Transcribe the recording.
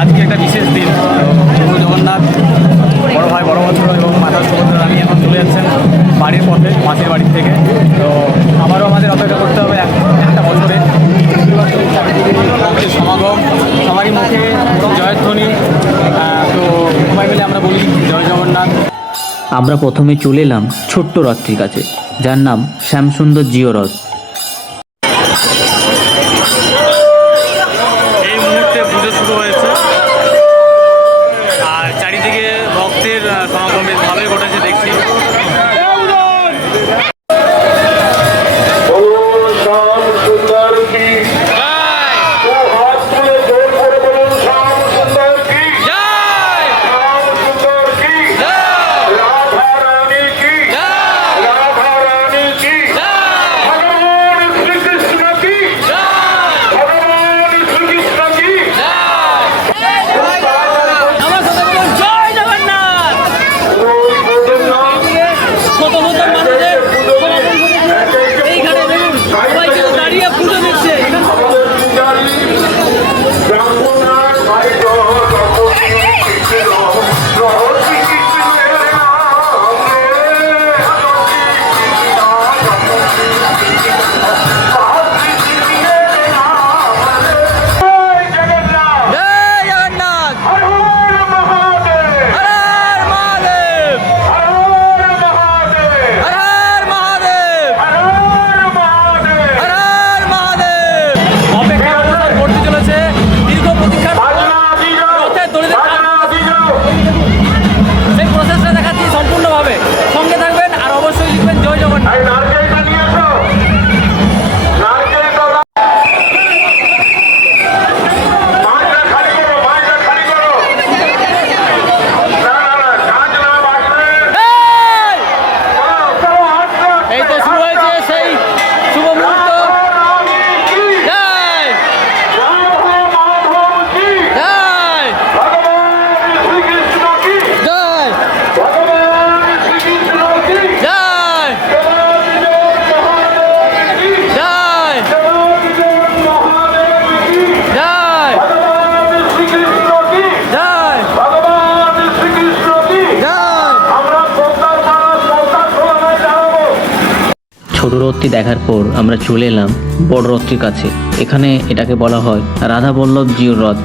আজকে একটা বিশেষ দিন। প্রভু জগন্নাথ বড় ভাই বড় বছর এবং মাতা সুভদ্রা রানী এখন চলে যাচ্ছেন বাড়ির পথে, মাসির বাড়ির থেকে। তো আবারও আমাদের অপেক্ষা করতে হবে একটা বছরে। সমাগম, সবারই মুখে জয়ধ্বনি। তো সবাই মিলে আমরা বলি জয় জগন্নাথ। আমরা প্রথমে চলে এলাম ছোট্ট রথটির কাছে, যার নাম শ্যামসুন্দর জিও রথ। এই মুহূর্তে পুজো শুরু হয়েছে আর চারিদিকে ভক্তের সমাগম বেশ ভালোই ঘটেছে দেখছি। ছোট রথটি দেখার পর আমরা চলে এলাম বড় রথটির কাছে। এখানে এটাকে বলা হয় রাধা বল্লভ জিও রথ।